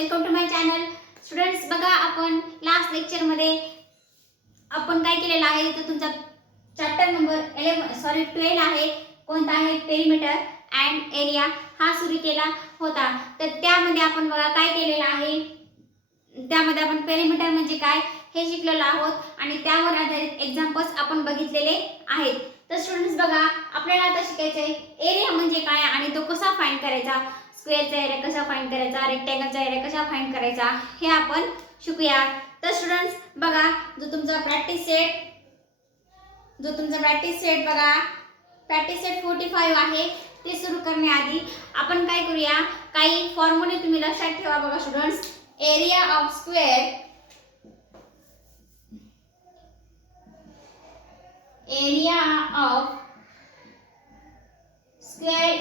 Welcome to my channel. Students, बघा आपण last lecture मध्ये आपण काय केलेलं आहे तर तुमचा चॅप्टर नंबर 12 आहे. कोणता आहे? पेरिमीटर अँड एरिया हा सुरू केला होता. तर त्यामध्ये आपण बघा काय केलेलं आहे, त्यामध्ये आपण पेरिमीटर म्हणजे काय हे शिकलेलो आहोत आणि त्यावर आधारित एक्झाम्पल्स आपण बघितलेले आहेत. तर स्टुडंट्स बघा, आपल्याला आता शिकायचं आहे एरिया म्हणजे काय आणि तो कसा फाइंड करायचा, स्क्वेअरचा एरिया कसा फाइंड करायचा, रेक्टँगलचा एरिया कसा फाइंड करायचा हे आपण शिकूया. तर स्टुडंट्स बघा, जो तुमचा प्रॅक्टिस सेट बघा, प्रॅक्टिस सेट 45 आहे. ते सुरू करण्याआधी आपण काय करूया, काही फॉर्म्युले तुम्ही लक्षात ठेवा. बघा students, area of square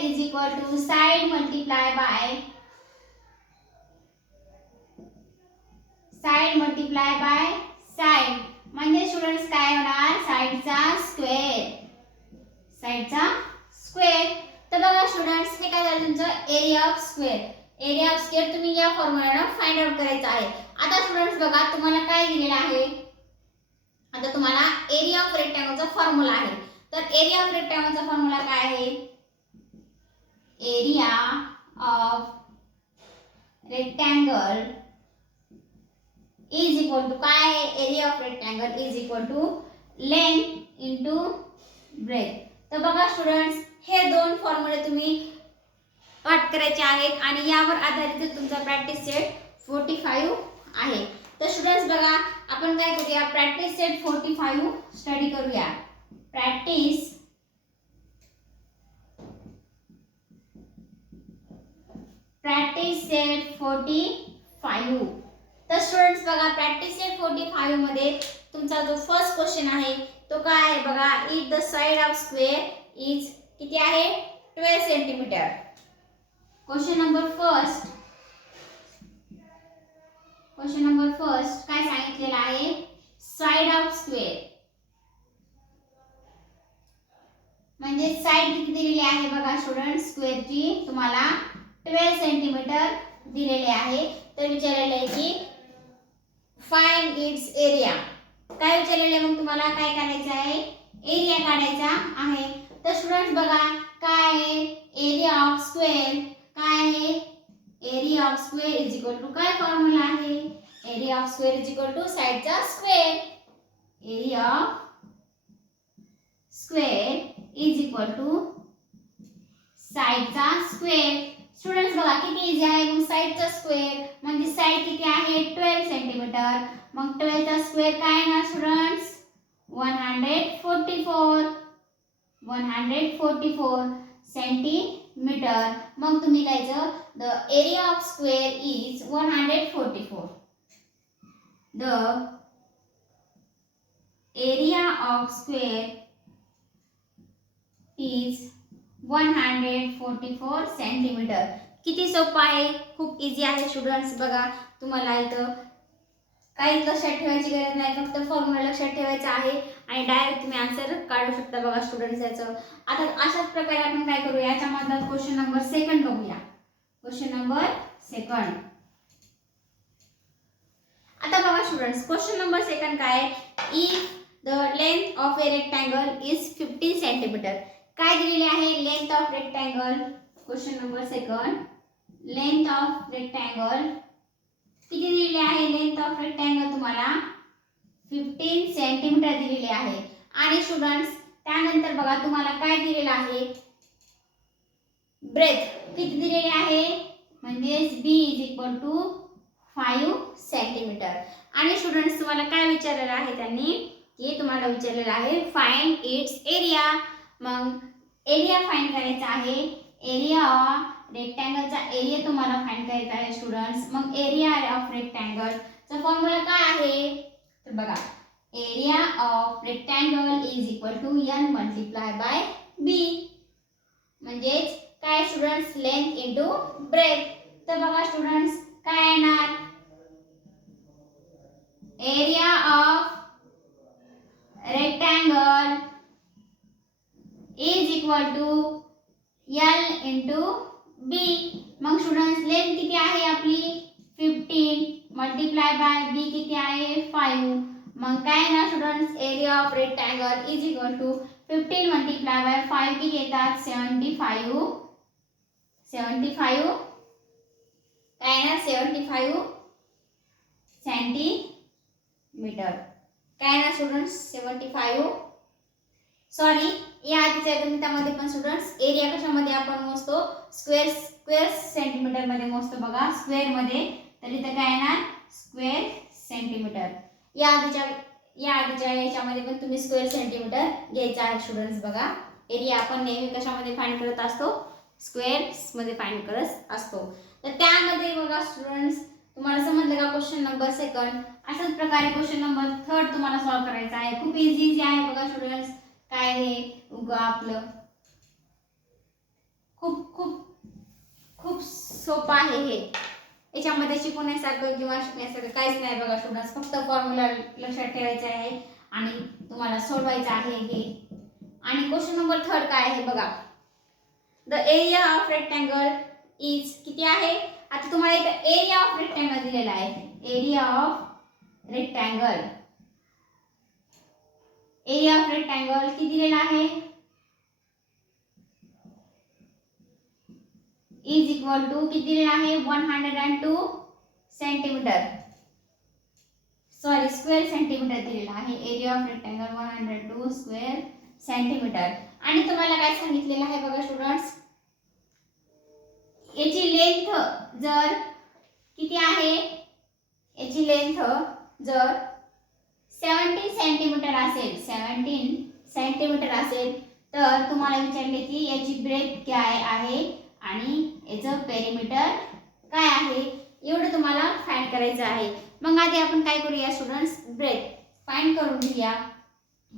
is equal to side multiply by side. म्हणजे स्टुडंट्स काय होणार, साइडचा स्क्वेअर. तर बघा स्टुडंट्स, हे काय झालं तुमचं area of square. Area of square तुम्ही या फॉर्म्युलाने फाइंड आउट करायचं आहे. आता स्टुडंट्स बघा, तुम्हाला काय दिलेलं आहे, आता तुम्हाला एरिया ऑफ रेक्टँगलचा फॉर्म्युला आहे. तर एरिया ऑफ रेक्टँगलचा फॉर्म्युला काय आहे, area of rectangle is equal to काय आहे, area of rectangle is equal to length into breadth. तर बघा स्टुडंट्स, हे दोन फॉर्म्युले तुम्ही पाठ करायचे आहेत आणि यावर आधारित तुमचा प्रॅक्टिस सेट 45 आहे. तर स्टुडंट्स बघा, आपण काय करूया, प्रॅक्टिस सेट 45 स्टडी करूया. Practice set 45. तर स्टुडंट्स बघा, प्रॅक्टिस सेट 45 मध्ये तुमचा जो फर्स्ट क्वेश्चन आहे तो काय आहे बघा, if the side of square is किती आहे, 12 सेंटीमीटर. क्वेश्चन नंबर फर्स्ट काय सांगितलेलं आहे, साइड ऑफ स्क्वेअर म्हणजे साइड किती दिलेली आहे बघा स्टुडंट्स, स्क्वेअरची तुम्हाला 12 सेंटीमीटर दिलेले आहे. तर विचारलेलं आहे की फाइंड इट्स एरिया. काय विचारलेलं आहे, मग तुम्हाला काय करायचं आहे, एरिया काढायचा आहे. तर स्टुडंट्स बघा काय आहे, एरिया ऑफ स्क्वेअर काय आहे, area of square is equal to काय फॉर्म्युला आहे, area of square is equal to साइडचा square. Area of square is equal to साइडचा स्क्वेअर. स्टुडंट्स बघा किती इझी आहे, मग साइडचा स्क्वेअर म्हणजे साइड किती आहे, 12 सेंटीमीटर. मग 12 चा स्क्वेअर काय आहे ना स्टुडंट्स, 144 सेंटीमीटर. मग तुम्ही लिहायचं, the area of square is 144. The area of square is 144 centimetre. किती सोपं आहे, खूप इझी आहे स्टुडंट्स. बघा तुम्हाला इथं काही लक्षात ठेवायची गरज नाही, फक्त फॉर्म्युला लक्षात ठेवायचा आहे आणि डायरेक्ट तुम्ही आन्सर काढू शकता. बघा स्टुडंट्स, याचं आता अशाच प्रकारे आपण काय करूया, याच्यामधला क्वेश्चन नंबर 2 बघूया. Question number 2. आता बघा स्टुडंट्स, क्वेश्चन नंबर 2 काय आहे, if the length of A rectangle is 15 centimetre. काय दिलेले आहे, length of rectangle. Question number 2, length of rectangle किती दिलेली आहे, लेंथ ऑफ रेक्टँगल तुम्हाला 15 सेंटीमीटर दिलेली आहे. आणि स्टुडंट्स त्यानंतर बघा तुम्हाला काय दिलेलं आहे, ब्रेथ किती दिलेली आहे, म्हणजे b is equal to 5 centimetre. आणि स्टुडंट्स तुम्हाला काय विचारलेलं आहे, त्यांनी की तुम्हाला विचारलेलं आहे फाइंड इट्स एरिया. मग एरिया फाइंड करायचा आहे, एरिया रेक्टँगलचा एरिया तुम्हाला फाइंड करायचा आहे स्टुडंट्स. मग एरिया ऑफ रेक्टँगल चा फॉर्म्युला काय आहे, तर बघा area of rectangle is equal to n multiply by b. म्हणजेच काय स्टुडंट्स, लेंथ इंटू ब्रेथ. तर बघा स्टुडंट्स काय येणार, area of rectangle is equal to L into B. मग स्टुडंट्स लेंथ किती आहे आपली 15 मल्टिप्लाय बाय b किती आहे 5. मग काय ना students area of rectangle is equal to 15 multiply by 5 किती येतात 75 काय ना 75 सेंटीमीटर. काय ना स्टुडंट्स 75 सॉरी या आधीच्या गणितामध्ये पण स्टुडंट्स एरिया कशामध्ये आपण मोजतो स्क्वेअर सेंटीमीटर मध्ये मोजतो बघा स्क्वेअर मध्ये. तर इथं काय येणार स्क्वेअर सेंटीमीटर. या आधीच्या याच्यामध्ये पण तुम्ही स्क्वेअर सेंटीमीटर घ्यायचा आहे स्टुडंट्स. बघा एरिया आपण नेहमी कशामध्ये फाइंड करत असतो स्क्वेअर्स मध्ये फाइंड करत असतो. तर त्यामध्ये बघा स्टुडंट्स तुम्हाला समजलं का क्वेश्चन नंबर 2 अशाच प्रकारे क्वेश्चन नंबर 3 तुम्हाला सॉल्व करायचा आहे. खूप इझी आहे बघा स्टुडंट्स. काय हे उगा आपलं खूप खूप खूप सोपं आहे हे. याच्यामध्ये शिकवण्यासारखं किंवा शिकण्यासारखं काहीच नाही बघा स्टुडंट्स. फक्त फॉर्म्युला लक्षात ठेवायचा आहे आणि तुम्हाला सोडवायचं आहे हे. आणि क्वेश्चन नंबर 3 काय आहे बघा. The area of rectangle is किती आहे. आता तुम्हाला इथं एरिया ऑफ रेक्टँगल दिलेला आहे. एरिया ऑफ रेक्टँगल किती दिलेला आहे इज इक्वल टू किती दिलेला आहे 102 सेंटीमीटर सॉरी स्क्वेअर सेंटीमीटर दिलेला आहे. Area of rectangle 102 square centimetre. आणि तुम्हाला काय सांगितलेलं आहे बघा स्टुडंट्स याची लेंथ जर किती आहे याची लेंथ जर 17 सेंटीमीटर असेल तर तुम्हाला विचारले की याची ब्रेथ काय आहे आणि याचं पेरिमीटर काय आहे एवढं तुम्हाला फाइंड करायचं आहे. मग आधी आपण काय करूया स्टुडंट्स ब्रेथ फाइंड करून घेऊया.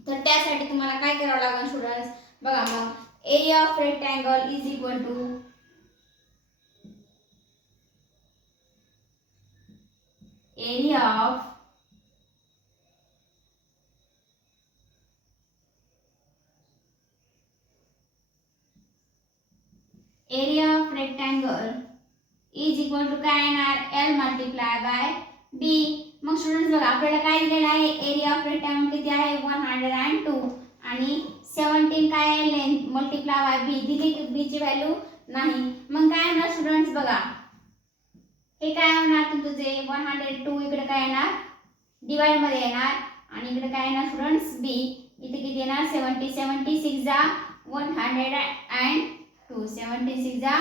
तर त्यासाठी तुम्हाला काय करावं लागेल स्टुडंट्स बघा. मग area of rectangle is equal to area of rectangle is equal to काय येणार L मल्टिप्लाय बाय B. मग स्टुडंट्स बघा आपल्याला काय दिलेलं आहे एरिया ऑफ रेक्टँगल किती आहे 102 आणि 17 काय आहे लेंथ मल्टिप्लाय बाय B. दिली की B ची व्हॅल्यू नाही. मग काय येणार स्टुडंट्स बघा हे काय होणार तुमचे 102 इकडे काय येणार डिवाइड मध्ये येणार आणि इकडे काय येणार स्टुडंट्स B. इथे किती येणार 76 जा 102 76 जा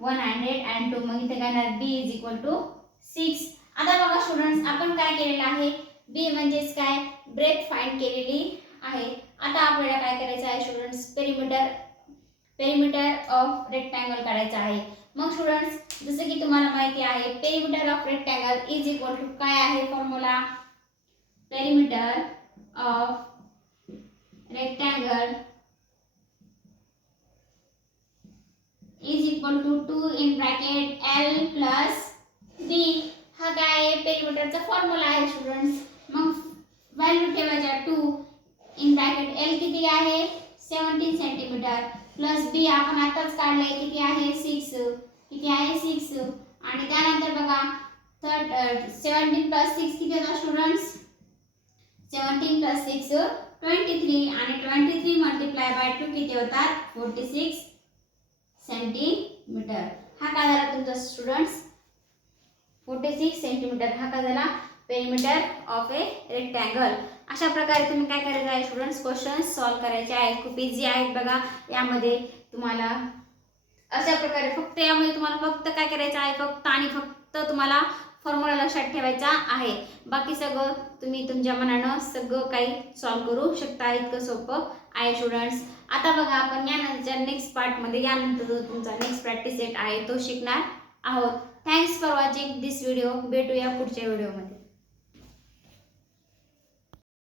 102. मग इथे काय येणार B इज इक्वल टू 6. आता बघा स्टुडंट्स आपण काय केलेलं आहे B म्हणजेच काय ब्रेथ फाइंड केलेली आहे. आता आपल्याला काय करायचं आहे स्टुडंट्स पेरिमीटर ऑफ रेक्टँगल काढायचं आहे. मग स्टुडंट्स जसं की तुम्हाला माहिती आहे perimeter of rectangle is equal to काय आहे formula perimeter of rectangle is equal to 2 in bracket L plus B. हा काय आहे पेरिमीटरचा फॉर्म्युला आहे स्टुडंट्स. मग व्हॅल्यू ठेवायच्या 2 इन ब्रॅकेट L किती आहे 17 सेंटीमीटर प्लस B आपण आताच काढलंय किती आहे 6 आणि त्यानंतर बघा 17 प्लस 6 किती होतात स्टुडंट्स 17 प्लस 6 23 आणि 23 मल्टिप्लाय बाय 2 किती होतात 46 सेंटीमीटर. हा काय झाला तुमचा स्टुडंट्स 46 सेंटीमीटर. हा काय झाला पेरिमीटर ऑफ ए रेक्टँगल. अशा प्रकारे तुम्ही काय करायचं आहे स्टुडंट्स क्वेश्चन्स सॉल्व करायचे आहेत. खूप इझी आहेत बघा. यामध्ये तुम्हाला अशा प्रकारे यामध्ये तुम्हाला फक्त काय करायचं आहे फक्त तुम्हाला फॉर्म्युला लक्षात ठेवायचा आहे. बाकी सगळं तुम्ही तुमच्या मनानं सगळं काही सॉल्व करू शकता. इतकं सोपं आहे स्टुडंट्स. आता बघा आपण यानंतरच्या नेक्स्ट पार्टमध्ये यानंतर जो तुमचा नेक्स्ट प्रॅक्टिस सेट आहे तो शिकणार आहोत. Thanks for watching this video. भेटूया पुढच्या व्हिडिओमध्ये.